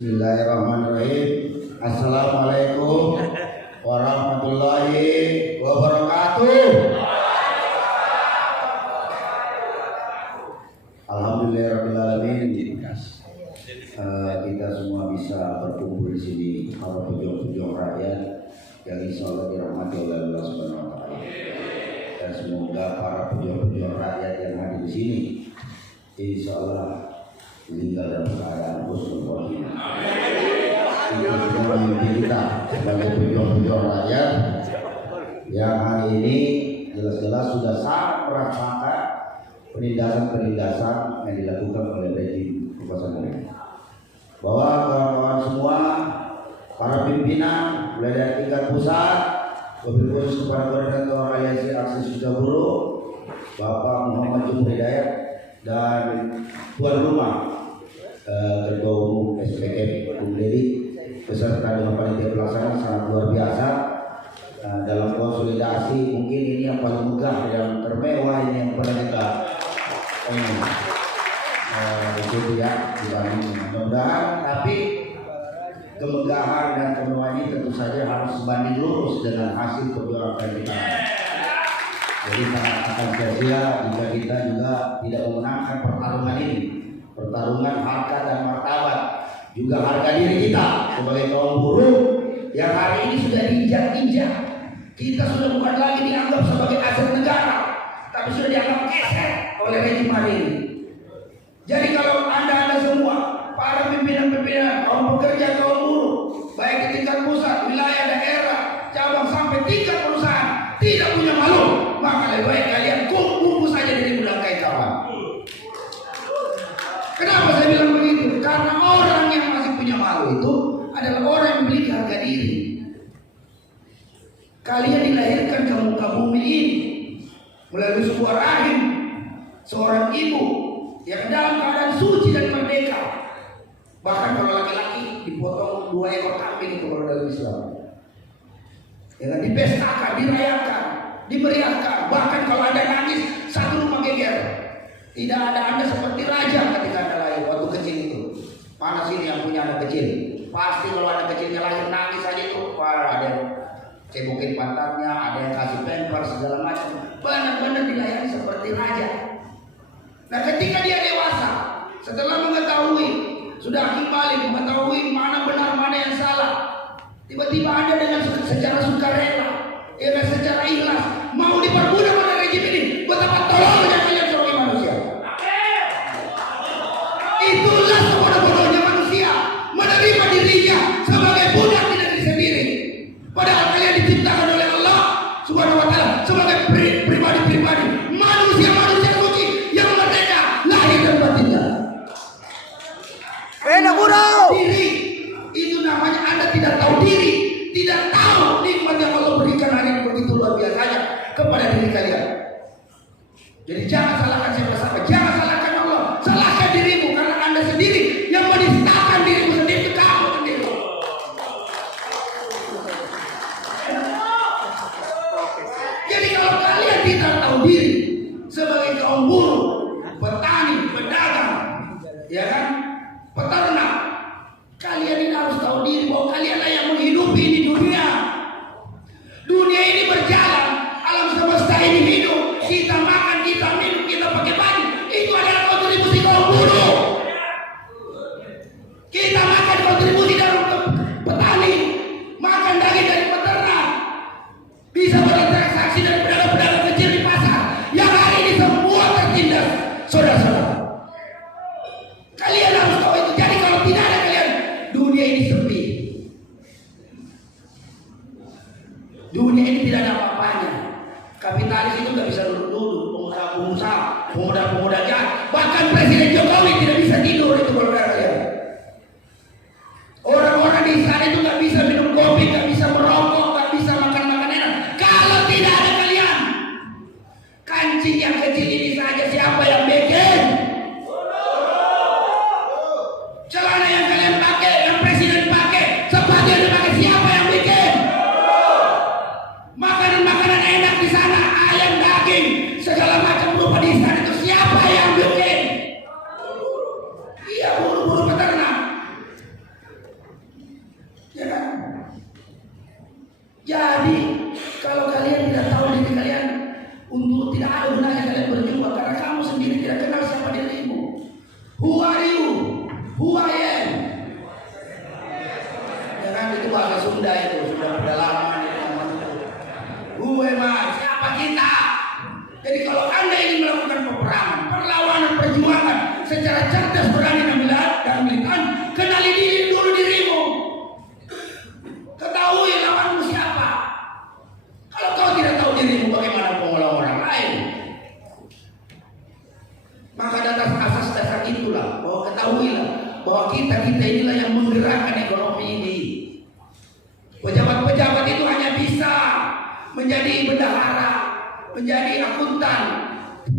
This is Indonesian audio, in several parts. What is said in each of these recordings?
Bismillahirrahmanirrahim. Assalamualaikum warahmatullahi wabarakatuh. Alhamdulillahirrahmanirrahim. Kita semua bisa berkumpul di sini, para pejuang-pejuang rakyat yang insya Allah dirahmati oleh Allah Subhanahu Wa Taala. Dan semoga para pejuang-pejuang rakyat yang hadir di sini, insya Allah meninggal dalam keadaan husnul khotimah. Itu semua mimpi kita sebagai pejuang-pejuang rakyat yang hari ini jelas-jelas sudah sangat merasakan penindasan-penindasan yang dilakukan oleh rejim kekuasaan ini. Bahwa kawan-kawan semua, para pimpinan mulai dari tingkat pusat, wabil khusus kepada Koordinator Aliansi Aksi Serikat Buruh, Bapak Muhammad Jumhur Hidayat, dan tuan rumah Ketua Umum SPKM Bung Dedi beserta dengan panitia pelaksana sangat luar biasa dalam konsolidasi. Mungkin ini yang paling megah, yang termewah, ini yang pernah kita itu ya dibanding. Mudah-mudahan tapi kemegahan dan kemewahan ini tentu saja harus sebanding lurus dengan hasil perjuangan kita. Jadi sangat akan sia-sia jika kita juga tidak memenangkan pertarungan ini, pertarungan harga dan martabat, juga harga diri kita sebagai kaum buruh yang hari ini sudah diinjak-injak. Kita sudah bukan lagi dianggap sebagai aset negara, tapi sudah dianggap keset oleh rejim hari ini. Jadi kalau anda semua, para pimpinan-pimpinan, kaum pekerja, kaum buruh, baik di tingkat pusat, wilayah, daerah, cabang sampai tingkat perusahaan, tidak punya malu, maka lebih baik kalian kumpul saja dari belakang kawan. Kenapa saya bilang begitu? Karena orang yang masih punya malu itu adalah orang yang memiliki harga diri. Kalian dilahirkan ke muka bumi ini melalui sebuah rahim seorang ibu yang dalam keadaan suci dan merdeka. Bahkan kalau laki-laki dipotong 2 ekor kambing itu kalau dalam Islam. Dengan dipestakan, dirayakan, dimeriahkan. Bahkan kalau ada nangis, satu rumah geger. Tidak ada anda seperti raja ketika anda lahir waktu kecil itu. Mana sini yang punya anak kecil? Pasti kalau anak kecilnya lahir nangis aja itu, wah ada yang cebukin pantatnya, ada yang kasih pampers segala macam. Benar-benar dilayani seperti raja. Nah ketika dia dewasa, setelah mengetahui, sudah kembali mengetahui mana benar mana yang salah, tiba-tiba anda dengan secara sukarela, ya secara ikhlas mau diperbudak oleh rejim ini. Betapa tolongnya kalian sebagai manusia. Itulah sebodoh-bodohnya manusia menerima dirinya sebagai budak di negeri sendiri. Padahal kalian diciptakan oleh Allah Subhanahu Wa Taala sebagai pribadi-pribadi, manusia-manusia suci yang merdeka lahir dan batinnya. Diri itu namanya anda tidak tahu diri, tidak tahu nikmat yang Allah berikan hari ini begitu luar biasanya kepada diri kalian. Jadi jangan salahkan siapa-siapa, jangan salahkan Allah, salahkan dirimu karena anda sendiri yang menistakan dirimu sendiri, itu kamu sendiri. Jadi kalau kalian tidak tahu diri sebagai kaum buruh, petani, pedagang, ya kan, peternak, kalian ini harus tahu diri bahwa kalianlah yang menghidupi ini dunia. Dunia ini berjalan, alam semesta ini hidup, kita makan, kita minum, kita sudah lama gue mah siapa kita. Jadi kalau Anda ingin melakukan peperangan, perlawanan, perjuangan secara cerdas, berani dan militan, kenali dulu dirimu. Ketahui lawanmu siapa. Kalau kau tidak tahu dirimu, bagaimana mau melawan orang lain? Maka atas asas dasar itulah, bahwa ketahuilah bahwa kita inilah yang menggerakkan ekonomi ini. Pejabat-pejabat itu hanya bisa menjadi bendahara, menjadi akuntan,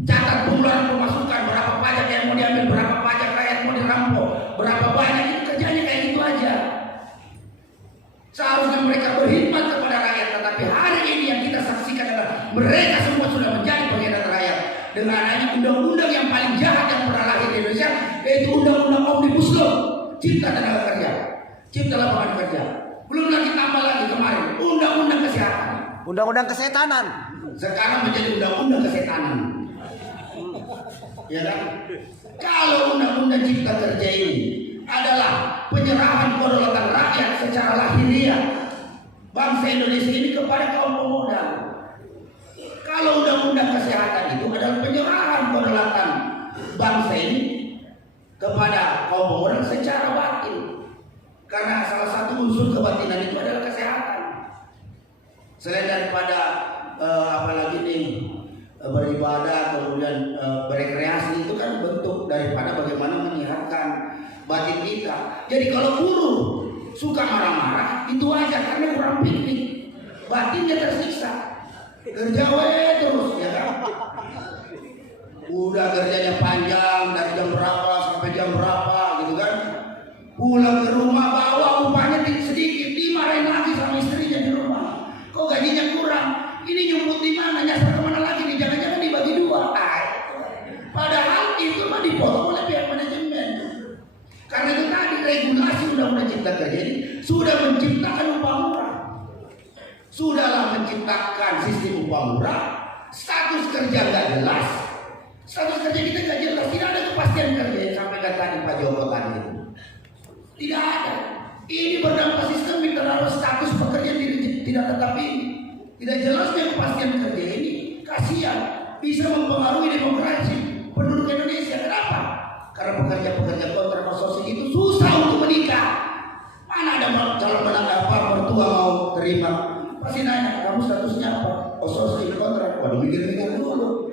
catat pengeluaran pemasukan, berapa pajak yang mau diambil, berapa pajak rakyat mau dirampok, berapa banyak, itu kerjanya kayak gitu aja. Seharusnya mereka berkhidmat kepada rakyat, tetapi hari ini yang kita saksikan adalah mereka semua sudah menjadi pengkhianat rakyat dengan adanya undang-undang yang paling jahat yang pernah lahir di Indonesia, yaitu undang-undang Omnibus Law, Cipta Tenaga Kerja, Cipta Lapangan Kerja. Belum lagi tambah lagi kemarin undang-undang kesehatan, undang-undang kesetanan. Sekarang menjadi undang-undang kesetanan. Ya kan? Kalau undang-undang Cipta Kerja ini adalah penyerahan kedaulatan rakyat secara lahiriah bangsa Indonesia ini kepada kaum pemuda. Kalau undang-undang kesehatan itu adalah penyerahan kedaulatan bangsa ini kepada kaum pemuda secara batin. Karena salah satu unsur kebatinan itu adalah kesehatan. Selain daripada apalagi nih beribadah, kemudian berekreasi, itu kan bentuk daripada bagaimana menyehatkan batin kita. Jadi kalau guru suka marah-marah, itu aja karena kurang piknik, batinnya tersiksa. Kerja terus, ya kan? Udah kerjanya panjang dari jam berapa sampai jam berapa, gitu kan? Pulang ke rumah bawa upahnya sedikit, dimarahin lagi sama istrinya di rumah. Kok gajinya kurang? Ini nyumput di mana? Nyasar kemana lagi nih? Jangan-jangan dibagi dua. Padahal itu mah dipotong oleh pihak manajemen. Karena itu tadi regulasi undang-undang Cipta Kerja ini sudah menciptakan upah murah. Sudahlah menciptakan sistem upah murah. Status kerja nggak jelas. Status kerja kita nggak jelas. Tidak ada kepastian kerja yang sampaikan tadi Pak Joko tadi. Tidak ada. Ini berdampak sistemik terhadap status pekerja tidak tetap ini. Tidak jelasnya kepastian kerja ini kasihan, bisa mempengaruhi demokrasi penduduk Indonesia. Kenapa? Karena pekerja-pekerja kontrak outsourcing itu susah untuk menikah. Mana ada calon menantu mertua mau terima? Pasti nanya, kamu statusnya apa? Outsourcing kontrak. Waduh, mikir-mikir dulu.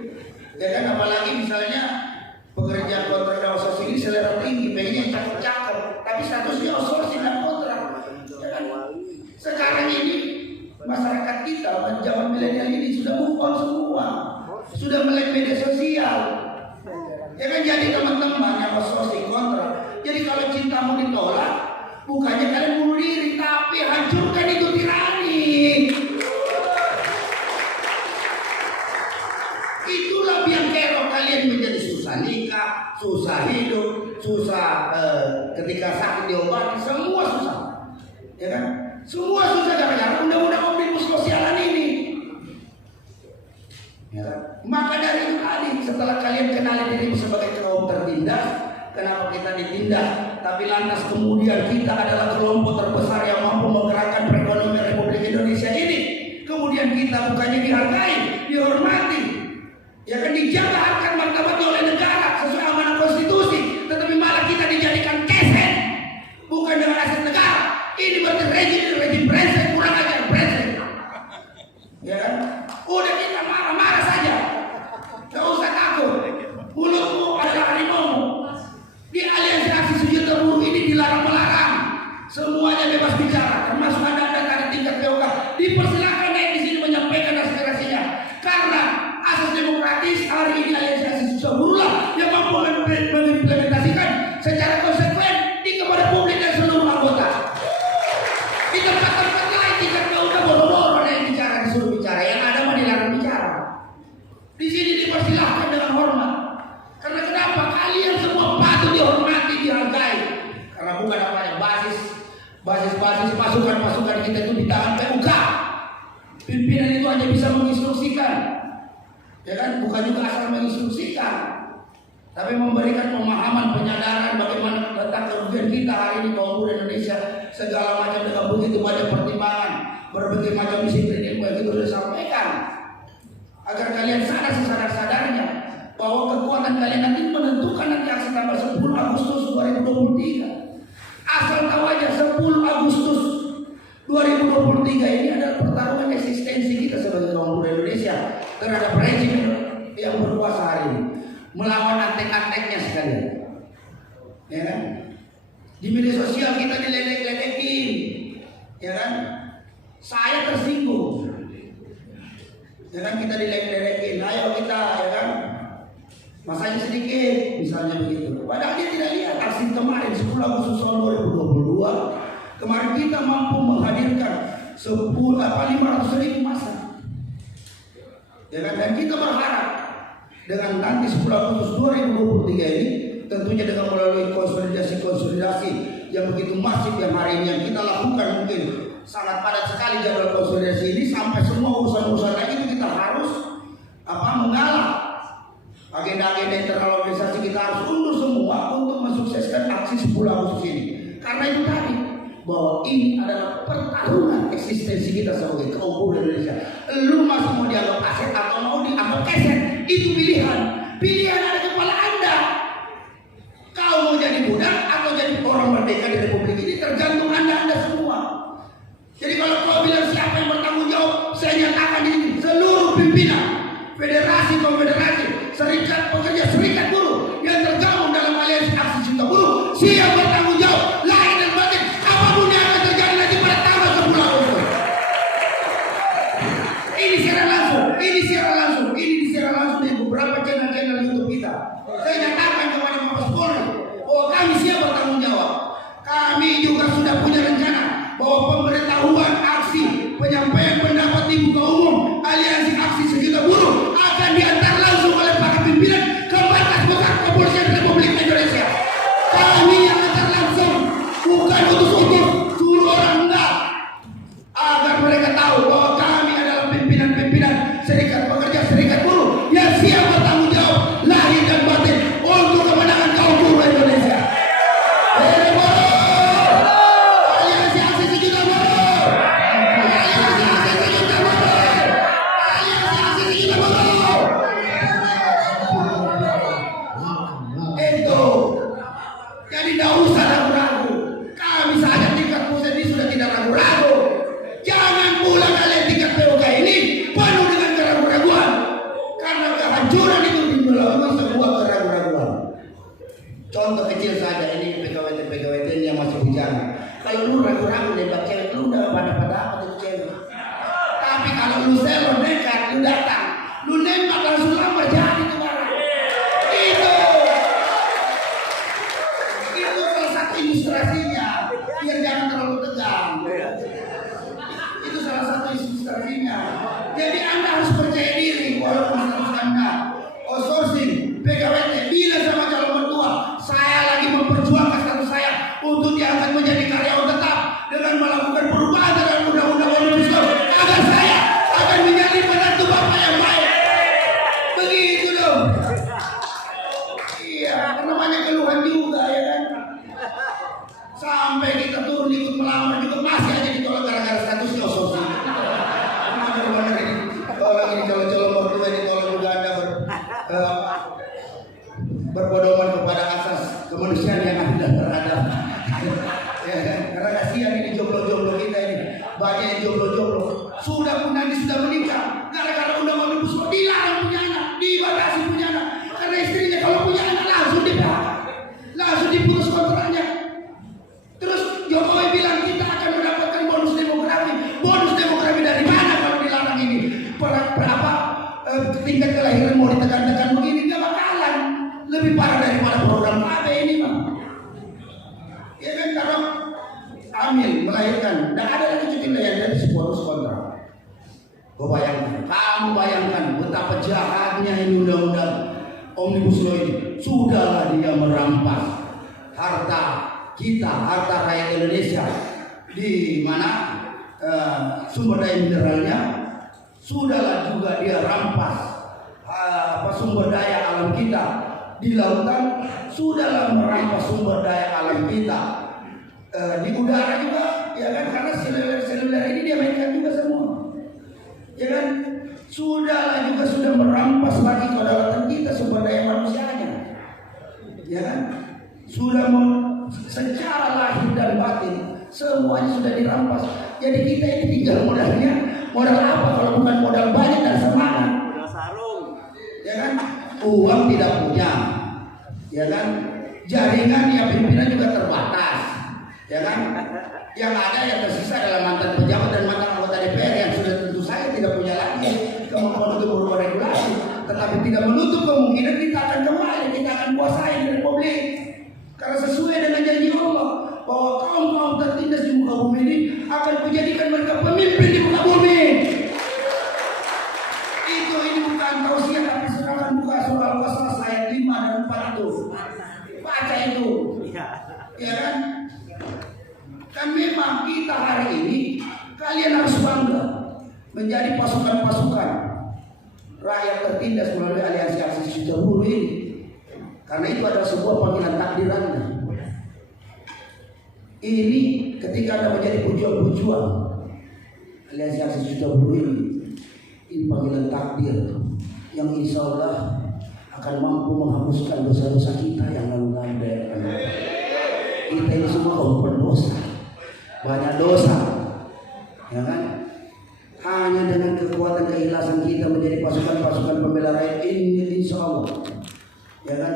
Ya kan, apalagi misalnya pekerja kontrak outsourcing ini selera tinggi, pengennya cakep-cakep, tapi statusnya outsourcing dan kontrak. Ya kan? Sekarang ini masyarakat kita zaman milenial ini sudah move on semua, sudah melek media sosial. Ya kan, jadi teman-teman yang outsourcing kontrak, jadi kalau cintamu ditolak, bukannya kalian bunuh diri, tapi hancurkan itu tirani. Itulah biang kerok kalian menjadi susah nikah, susah hidup, susah ketika sakit diobati, semua susah. Ya kan? Semua susah gara-gara undang-undang Omnibus Law ini. Ya. Maka dari itu tadi, setelah kalian kenali dirimu sebagai kaum tertindas, kenapa kita ditindas? Tapi lantas kemudian kita adalah kelompok terbesar yang mampu menggerakkan perekonomian Republik Indonesia ini. Kemudian kita bukannya dihargai, dihormati, ya kan, dijaga harkat martabatnya oleh negara sesuai amanah konstitusi, tetapi malah kita dijadikan keset, bukan dengan aset negara. Ini berarti rejim brengsek, kurang ajar brengsek. Ya kan? Udah kita marah-marah saja. Gak usah takut. Mulutmu adalah harimau. Di Aliansi Aksi Sejuta Buruh ini dilarang-melarang. Semuanya bebas bicara, termasuk anda ada tingkat POK. Dipersilakan naik di sini menyampaikan aspirasinya. Karena asas demokratis hari ini Aliansi Aksi Sejuta Buruh lah yang mampu mengimplementasikan secara konsekuen di kepada publik dan seluruh anggota. Di tempat-tempat lain tingkat POK bodoh-bodoh yang bicara, disuruh bicara, yang ada mah dilarang bicara. Di sini dipersilahkan dengan hormat. Karena kenapa? Kalian semua patut dihormati, dihargai. Karena bukan apa-apa basis pasukan-pasukan kita itu di tangan PUK. Pimpinan itu hanya bisa menginstruksikan, ya kan? Bukan juga asal menginstruksikan, tapi memberikan pemahaman, penyadaran bagaimana tentang kerugian kita hari ini kaum buruh Indonesia, segala macam dengan begitu banyak pertimbangan berbagai macam disiplin ilmu yang kita sudah sampaikan, agar kalian sadar sesadar-sadarnya bahwa kekuatan kalian nanti menentukan nanti aksi tanggal 10 Agustus 2023. Asal tahu aja 10 Agustus 2023 ini adalah pertarungan eksistensi kita sebagai kaum muda Indonesia terhadap rezim yang berkuasa hari ini, melawan antek-anteknya sekalian. Ya kan? Di media sosial kita diledek-ledekin, ya kan? Saya tersinggung. Ya kan, kita diledek-ledekin, ayo kita, ya kan? Masanya sedikit, misalnya begitu. Padahal dia tidak lihat aksi kemarin 10 Agustus 2022. Kemarin kita mampu menghadirkan 500.000 massa. Ya kan? Dan kita berharap dengan nanti 10 Agustus 2023 ini, tentunya dengan melalui konsolidasi yang begitu masif yang hari ini yang kita lakukan, mungkin sangat padat sekali jadwal konsolidasi ini, sampai semua urusan-urusan lagi itu kita harus mengalah. Agenda-agenda internal organisasi kita harus undur semua untuk mensukseskan aksi 10 Agustus ini. Karena itu tadi, bahwa ini adalah pertarungan eksistensi kita sebagai kaum muda Indonesia. Lu masih mau dianggap aset atau mau dianggap keset, itu pilihan. Pilihan ada di kepala Anda. Kau mau jadi budak atau jadi orang merdeka di Republik ini tergantung Anda semua. Jadi kalau kau bilang siapa yang bertanggung jawab, saya nyatakan di sini seluruh pimpinan federasi, konfederasi, serikat pekerja, serikat buruh yang tergabung dalam aliansi aksi cinta buruh siap bertanggung jawab lahir dan batin apapun yang akan terjadi nanti pada tanggal 10 Agustus. Ini siaran langsung, ini disiaran langsung di beberapa channel-channel YouTube kita. Saya nyatakan kepada Mabes Polri bahwa kami siap bertanggung jawab. Kami juga sudah punya rencana bahwa pemberitahuan aksi penyampaian pendapat di muka umum aliansi aksi sejuta buruh akan diantar langsung oleh para pimpinan ke markas besar kepolisian Republik Indonesia. Kami yang antar langsung, bukan utus-utus suruh orang, enggak, agar mereka tahu bahwa kami adalah pimpinan-pimpinan serikat pekerja, serikat buruh yang siap bertanggung jawab lahir dan batin untuk kemenangan kaum buruh Indonesia. Aliansi aksi sejuta buruh, aliansi aksi sejuta buruh, aliansi aksi sejuta buruh. Itu jadi tidak usah ragu-ragu. Kami saja tingkat pusat ini sudah tidak ragu-ragu. Jangan pula kalian tingkat POK ini penuh dengan keraguan-raguan, karena kehancuran itu melalui sebuah keraguan-raguan. Contoh kecil saja, ini PKWT yang masih bicara. Kalau lu ragu-ragu nembak cewek, lu udah pada apa itu cewek. Tapi kalau lu selo nekat, lu datang, lu nembak langsung lamar jadi tuh barang. Itu salah satu ilustrasinya, biar jangan terlalu tegang. Itu salah satu ilustrasinya. Jadi Anda harus percaya diri walaupun status Anda outsourcing PKWT, bilang sama calon mertua, saya lagi memperjuangkan status saya untuk diangkat menjadi karyawan tetap dengan melakukan perubahan dalam undang-undang omnibus law agar saya akan menjadi penentu bapak yang baik. Begitu dong. Iya, karena banyak keluhan juga, ya kan. Sampai kita turun ikut melamar juga masih aja ditolak gara-gara statusnya outsourcing. Benar-benar ini tolong, ini calon-calon mertua ini tolong juga Anda berpedoman kepada asas kemanusiaan yang ada terhadap ya kan? Karena kasihan ini jomblo-jomblo kita ini, banyak yang jomblo-jomblo sudah pun nanti sudah menikah gara-gara undang omnibus law dilarang punya anak, dibatasi punya anak, karena istrinya kalau punya anak langsung langsung diputus kontraknya. Terus Jokowi bilang kita akan mendapatkan bonus demografi dari mana kalau dilarang ini? Tingkat kelahiran mau ditekan-tekan begini gak bakalan, lebih parah daripada program KB ini, Bang. Ya kan, kalau hamil melahirkan, tidak ada lagi cuti layanan dari sebuah kontrak. Kamu bayangkan betapa jahatnya ini undang-undang omnibus law ini. Sudahlah dia merampas harta kita, harta rakyat Indonesia, di mana sumber daya mineralnya. Sudahlah juga dia rampas sumber daya alam kita di lautan. Sudahlah merampas sumber daya alam kita di udara juga, ya kan, karena seluler ini dia mainkan juga semua. Ya kan? Sudah merampas lagi kedaulatan kita sumber daya manusianya. Ya kan? Secara lahir dan batin semuanya sudah dirampas. Jadi kita ini tinggal modal apa kalau bukan modal banyak dan semangat. Modal sarung. Ya kan? Uang tidak punya. Ya kan? Jaringan yang pimpinan juga terbatas. Ya kan? Yang ada yang tersisa adalah mantan pejabat dan mantan anggota DPR yang sudah tentu saya tidak punya lagi kemampuan untuk merubah regulasi, tetapi tidak menutup kemungkinan kita akan kembali, kita akan kuasai republik. Karena sesuai dengan janji Allah bahwa kaum tertindas di muka bumi ini akan kujadikan mereka pemimpin di muka bumi. Ini bukan tausiah tapi silakan buka surah Al-Qasas ayat 5 dan 4 itu. Baca itu. Ya kan? Kan memang kita hari ini kalian harus bangga menjadi pasukan-pasukan rakyat tertindas melalui aliansi aksi juta buruh ini. Karena itu adalah sebuah panggilan takdir Anda. Ini ketika Anda menjadi pejuang-pejuang aliansi aksi juta buruh ini panggilan takdir yang insya Allah akan mampu menghapuskan dosa-dosa kita yang lalu-lalu. Kita ini semua kaum berdosa. Banyak dosa, ya kan? Hanya dengan kekuatan keikhlasan kita menjadi pasukan-pasukan pembela rakyat ini, insya Allah, ya kan?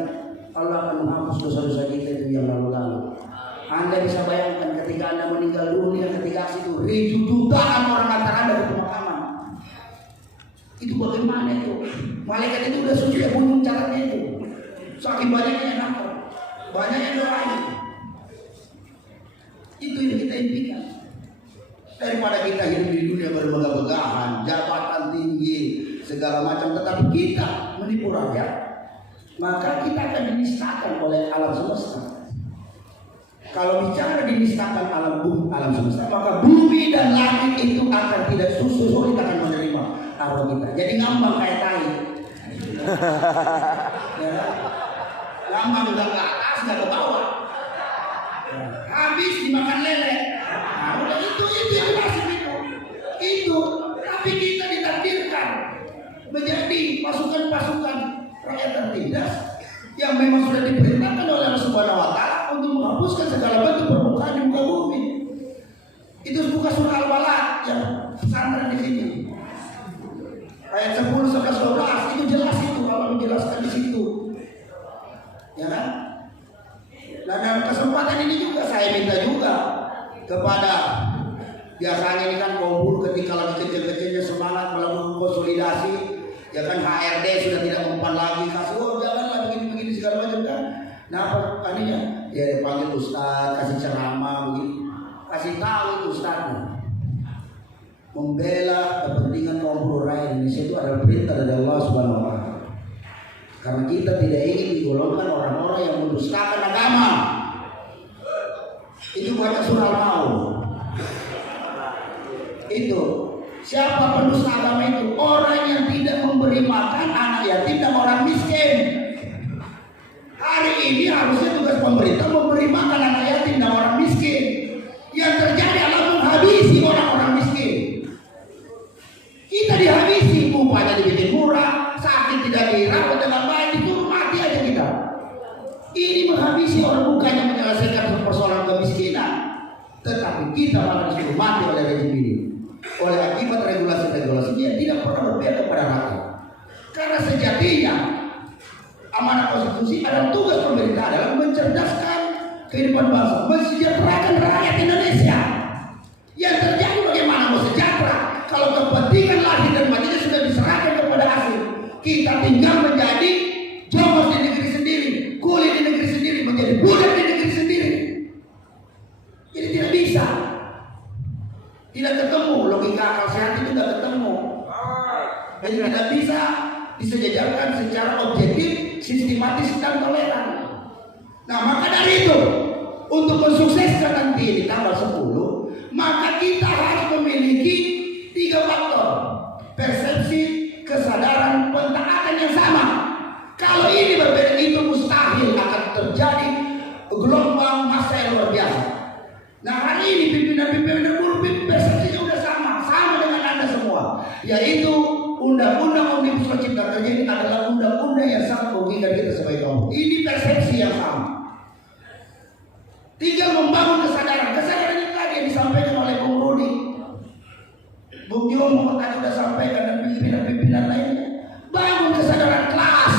Allah akan menghapus dosa-dosa kita itu yang lalu-lalu. Anda bisa bayangkan ketika Anda meninggal dunia ketika aksi itu, jutaan orang antar Anda ke pemakaman. Itu bagaimana itu? Malaikat itu sudah susah bunuh caranya itu. Saking banyaknya yang nangkep, banyak yang doain. Itu yang kita impikan. Daripada kita hidup di dunia bermegah-megahan, jabatan tinggi, segala macam, tetapi kita menipu rakyat, maka kita akan dinistakan oleh alam semesta. Kalau bicara dinistakan alam semesta, maka bumi dan langit itu akan tidak sulit akan menerima arwah kita. Jadi ngambang kayak tai. Ya, ngambang enggak ke atas, enggak ke bawah. Habis dimakan lele. Nah, udah itu yang nasib itu. Tapi kita ditakdirkan menjadi pasukan-pasukan rakyat tertindas yang memang sudah diperintahkan oleh Allah Subhanahu wa taala untuk menghapuskan segala bentuk permukaan di muka bumi. Itu buka surah Al-Balad yang pesantren di sini. Ayat 10, 11, 12 itu jelas itu Allah menjelaskan di situ. Ya kan? Nah, dalam kesempatan ini juga saya minta juga kepada biasanya ini kan kaum buruh ketika lagi kecil-kecilnya semangat melakukan konsolidasi, ya kan HRD sudah tidak mempan lagi kasih janganlah begini-begini segala macam kan. Nah apa aninya? Ya dipanggil ustaz, kasih ceramah begini, kasih tahu itu ustaznya membela kepentingan kaum buruh rakyat Indonesia itu adalah perintah dari Allah Subhanahu wa taala. Karena kita tidak ingin digolongkan orang-orang yang mendustakan agama. Itu baca surah Al-Maun. Itu siapa pendusta agama itu? Orang yang tidak memberi makan anak yatim dan orang miskin. Hari ini harusnya tugas pemerintah memberi makan anak yatim dan orang miskin. Yang terjadi adalah menghabisi orang-orang miskin. Kita dihabisi, upahnya dibikin murah, sakit tidak dirawat dengan baik, disuruh mati aja kita. Ini menghabisi orang, bukannya menyelesaikan persoalan kemiskinan, tetapi kita malah disuruh mati oleh rejim ini. Oleh akibat regulasi-regulasi yang tidak pernah berpihak kepada rakyat. Karena sejatinya amanah konstitusi adalah tugas pemerintah adalah mencerdaskan kehidupan bangsa, mensejahterakan rakyat Indonesia. Yang terjadi bagaimana mau sejahtera kalau kepentingan lahir dan batinnya sudah diserahkan kepada asing? Kita tinggal menjadi jongos di negeri sendiri, kulit di negeri sendiri, menjadi budak di negeri sendiri. Jadi tidak bisa, tidak ketemu logika akal sehat itu tidak ketemu. Jadi tidak bisa disejajarkan secara objektif, sistematis dan toleran. Nah maka dari itu untuk mensukseskan nanti di tanggal 10, maka kita harus memiliki 3 faktor: persepsi, kesadaran, pentaatan yang sama. Kalau ini berbeda, itu mustahil akan terjadi gelombang massa yang luar biasa. Nah hari ini pimpinan buruh persepsinya yaitu undang-undang Omnibus Law Cipta Kerja ini adalah undang-undang yang sangat merugikan kita sebagai kaum. Ini persepsi yang sama. Tinggal membangun kesadaran yang tadi yang disampaikan oleh Bung Rudi, Bung Jomo tadi sudah sampaikan, dan pimpinan-pimpinan lainnya. Bangun kesadaran kelas.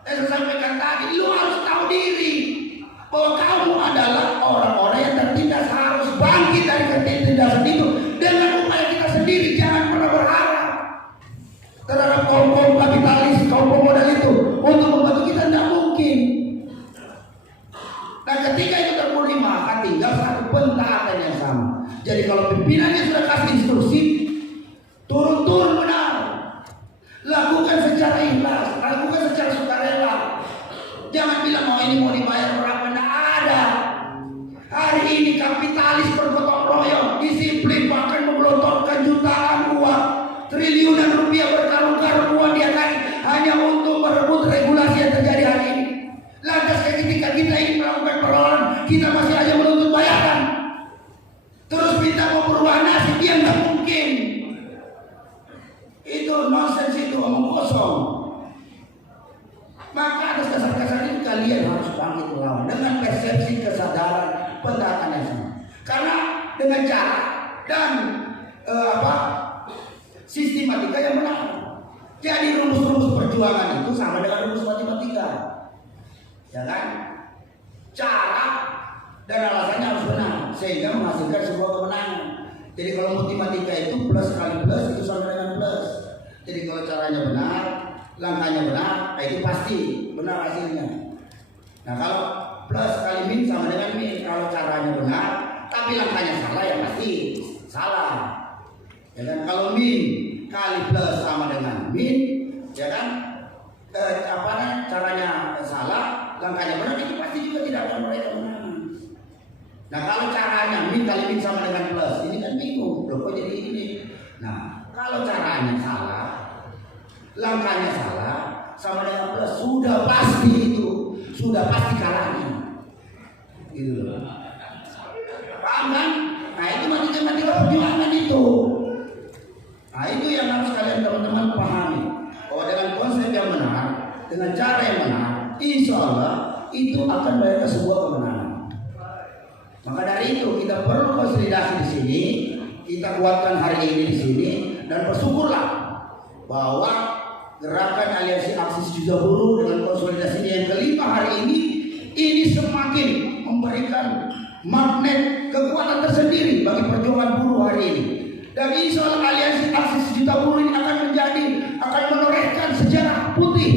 Saya sampaikan tadi, lu harus tahu diri bahwa kamu adalah orang-orang yang tertindas, harus bangkit dari ketindasan itu dengan upaya kita sendiri. Jangan pernah berharap terhadap kaum kapitalis, kaum pemodal itu untuk membantu kita, tidak mungkin. Nah, ketika itu terpenuhi, maka tinggal satu pentaatan yang sama. Jadi kalau pimpinannya sudah kasih instruksi, turun-turun benar, lakukan secara ikhlas, lakukan secara sukarela. Jangan bilang oh ini mau dibayar berapa, tidak ada. Hari ini kapitalis bergotong royong, disiplin, bahkan menggelontorkan jutaan uang, triliunan rupiah, berkarung-karung uang dia kan hanya untuk merebut regulasi yang terjadi hari ini. Lantas ketika kita ingin melakukan perlawanan, kita masih aja menuntut bayaran, terus minta mau perubahan nasib, yang nggak mungkin. Itu nonsens, itu omong kosong. Maka atas dasar-dasar ini kalian harus bangkit melawan dengan persepsi, kesadaran, pentaatan yang sama. Karena dengan cara dan sistematika yang benar. Jadi rumus-rumus perjuangan itu sama dengan rumus matematika, ya kan? Cara dan alasannya harus benar sehingga menghasilkan sebuah kemenangan. Jadi kalau matematika itu plus kali plus itu sama dengan plus. Jadi kalau caranya benar, langkahnya benar, itu pasti benar hasilnya. Nah kalau plus kali min sama dengan min, kalau caranya benar tapi langkahnya salah, ya pasti salah. Ya kan? Kalau min kali plus sama dengan min, ya kan? Caranya salah, langkahnya benar, itu pasti juga tidak akan meraih kemenangan. Nah kalau caranya min kali min sama dengan plus, ini kan bingung, loh kok jadi ini. Nah kalau caranya salah, langkahnya salah, sama dengan plus, sudah pasti itu, sudah pasti kalahnya. Gitu loh. Paham kan? Nah itu matematika perjuangan itu. Nah itu yang harus kalian teman-teman pahami. Bahwa dengan konsep yang benar, dengan cara yang benar, insya Allah itu akan melahirkan sebuah kemenangan. Maka dari itu kita perlu konsolidasi di sini, kita kuatkan hari ini di sini, dan bersyukurlah bahwa gerakan aliansi aksi sejuta buruh dengan konsolidasinya yang kelima hari ini semakin memberikan magnet kekuatan tersendiri bagi perjuangan buruh hari ini. Dan insya Allah aliansi aksi sejuta buruh ini akan menorehkan sejarah putih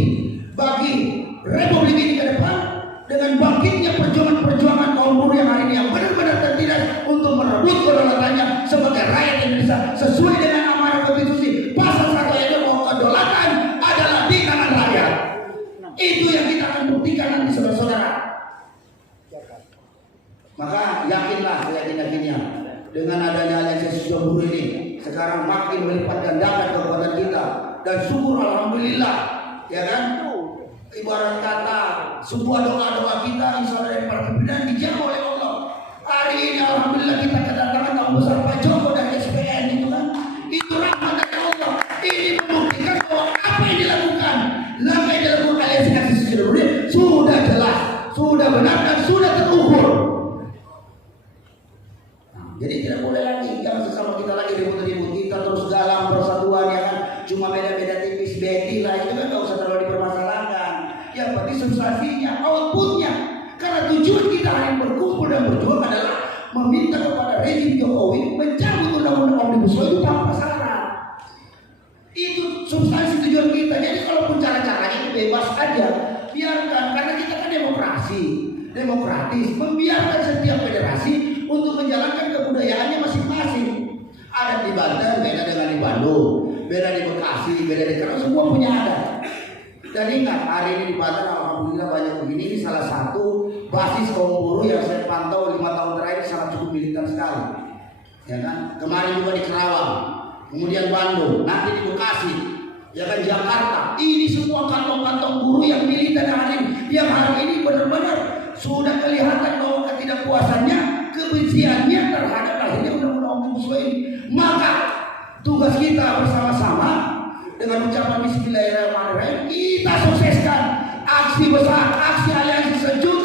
bagi Republik ini ke depan dengan bangkitnya perjuangan kaum buruh yang hari ini yang benar-benar tertindas untuk merebut kedaulatannya sebagai rakyat Indonesia sesuai dengan amanat konstitusi pasal 1 ayat 2 bahwa kedaulatan adalah di tangan rakyat. Itu yang kita akan buktikan nanti saudara-saudara. Maka yakinlah seyakin-yakinnya dengan adanya aliansi sejuta buruh ini sekarang makin melipat gandakan kekuatan kita, dan syukur alhamdulillah, ya kan? Ibarat kata sebuah doa-doa kita insya Allah dari para pimpinan dijawab oleh Allah. Hari ini alhamdulillah kita kedatangan tamu besar Pak Joko dari SPN itu kan, itu rahmat dari Allah. Ini membuktikan bahwa apa yang dilakukan, langkah yang dilakukan aliansi aksi sejuta buruh sudah jelas, sudah benar, dan sudah terukur. Jadi tidak boleh lagi yang sesama kita lagi ribut-ribut, kita terus dalam persatuan, ya kan? Cuma beda-beda tipis beti lah, itu kan gak usah terlalu dipermasalahkan. Yang penting substansinya, outputnya. Karena tujuan kita hari berkumpul dan berjuang adalah meminta kepada rejim Jokowi mencabut undang-undang Omnibus Law itu tanpa syarat. Itu substansi tujuan kita. Jadi kalaupun cara-caranya itu bebas aja, biarkan, karena kita kan demokratis, membiarkan setiap federasi untuk menjalankan kebudayaannya masing-masing. Ada di Banten beda dengan di Bandung, beda di Bekasi, beda di Kerawang, semua punya adat. Dan ingat, hari ini di Banten alhamdulillah banyak begini. Ini salah satu basis kaum buruh yang saya pantau 5 tahun terakhir sangat cukup militan sekali. Ya kan? Kemarin juga di Kerawang, kemudian Bandung, nanti di Bekasi, ya kan, Jakarta. Ini semua kantong-kantong buruh yang militan hari ini, yang hari ini benar-benar sudah kelihatan bahwa ketidakpuasannya, kebenciannya terhadap lahirnya undang-undang Omnibus Law ini. Maka Tugas kita bersama-sama dengan ucapan Bismillahirrahmanirrahim kita sukseskan aksi besar, aksi aliansi sejuta